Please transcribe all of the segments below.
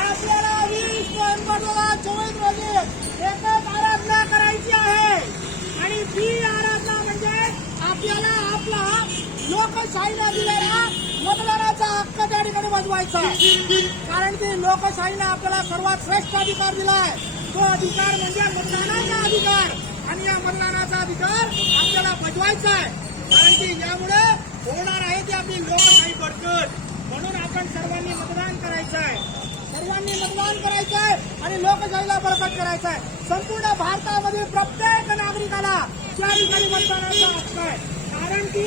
आपल्याला वीस नोव्हेंबर चोवीस रोजी. एकच आराधना करायची आहे. आणि ती आराधना म्हणजे आपल्याला आपला लोकशाहीला दिलेला मतदानाचा हक्क त्या ठिकाणी बजवायचा. कारण की लोकशाहीने आपल्याला सर्वात श्रेष्ठ अधिकार दिलाय. तो अधिकार म्हणजे मतदानाचा अधिकार. आणि या मतदानाचा अधिकार आपल्याला बजवायचा आहे. कारण की यामुळे होणार आहे ती आपली लोक सर्वांनी मतदान करायचं आहे. सर्वांनी मतदान करायचं आहे आणि लोकशाहीला बळकट करायचं आहे. संपूर्ण भारतामधील प्रत्येक नागरिकाला त्या ठिकाणी मतदानाचा हक्क आहे. कारण की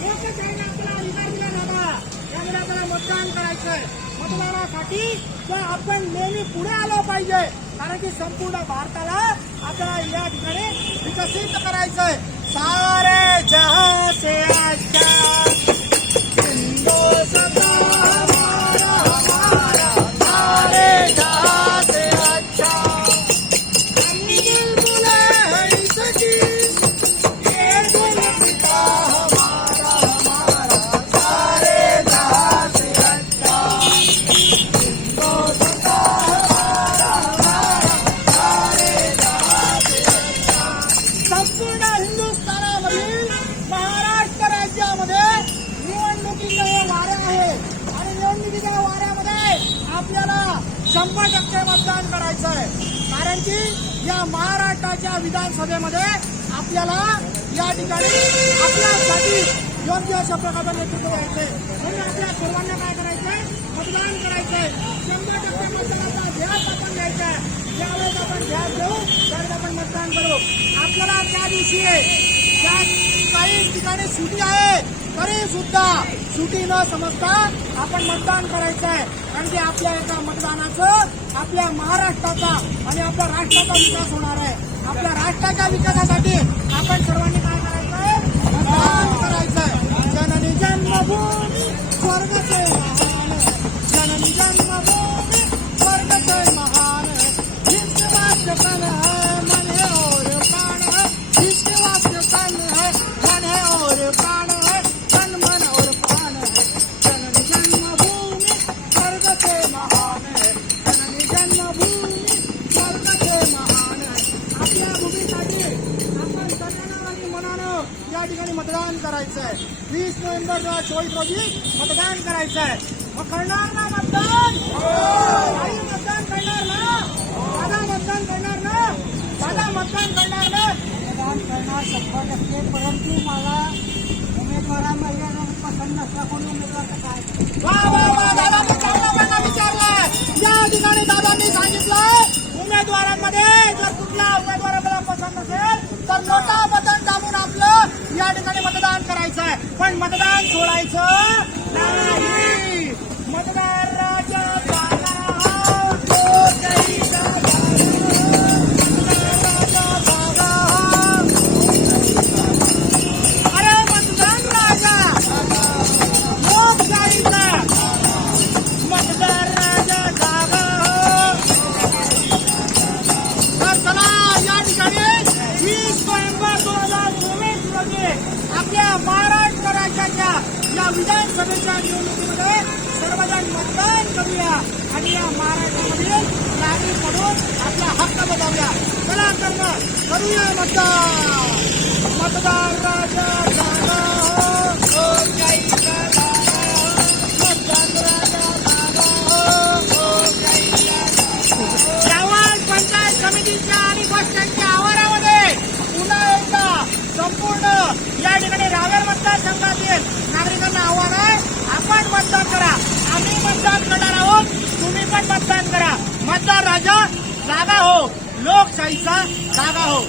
लोकशाहीला आपला अधिकार दिला जावा त्यामुळे आपल्याला मतदान करायचं आहे. मतदानासाठी तर आपण नेहमी पुढे आलो पाहिजे. कारण की संपूर्ण भारताला आपल्याला या ठिकाणी विकसित करायचं आहे. सारे जहा से अच्छा कारण की या महाराष्ट्राच्या विधानसभेमध्ये आपल्याला या ठिकाणी आपल्यासाठी योग्य अशा प्रकारचं नेतृत्व द्यायचंय. म्हणून आपल्या सर्वांना काय करायचंय? मतदान करायचंय. शंभर टक्के मतदानाचा ध्यास आपण घ्यायचा आहे. ज्यावेळेस आपण ध्यास देऊ त्यावेळेस आपण मतदान करू. आपल्याला त्या दिवशी त्या काही ठिकाणी सुटी आहे. तरी सुद्धा सुटी न समजता आपण मतदान करायचं आहे. कारण की आपल्या एका मतदानाचं आपल्या महाराष्ट्राचा आणि आपल्या राष्ट्राचा विकास होणार आहे. आपल्या राष्ट्राच्या विकासासाठी आपण सर्वांनी काय या ठिकाणी मतदान करायचं आहे वीस नोव्हेंबर दोन हजार चोवीस रोजी मतदान करायचं आहे मग करणार ना मतदान आई मतदान करणार ना दादा मतदान करणार ना दादा. मतदान करणार ना मतदान करणार शंभर टक्के परंतु मला उमेदवारामध्ये पसंत नसला कोणी उमेदवार काय वा वा वा दादांनी या दादांनी सांगितलं उमेदवारांमध्ये जर कुठल्या उमेदवाराला पसंत असेल तर नोटा बटन दाबून आपलं या ठिकाणी मतदान करायचं आहे पण मतदान सोडायचं नाही. मतदार विधानसभेच्या निवडणुकीमध्ये सर्वजण मतदान करूया आणि या महाराष्ट्रामधील नागरिक म्हणून आपला हक्क बजावूया. चला तर मग करूया मतदान. मतदार राजा! राजा जागा हो. लोकशाहीचा जागा हो.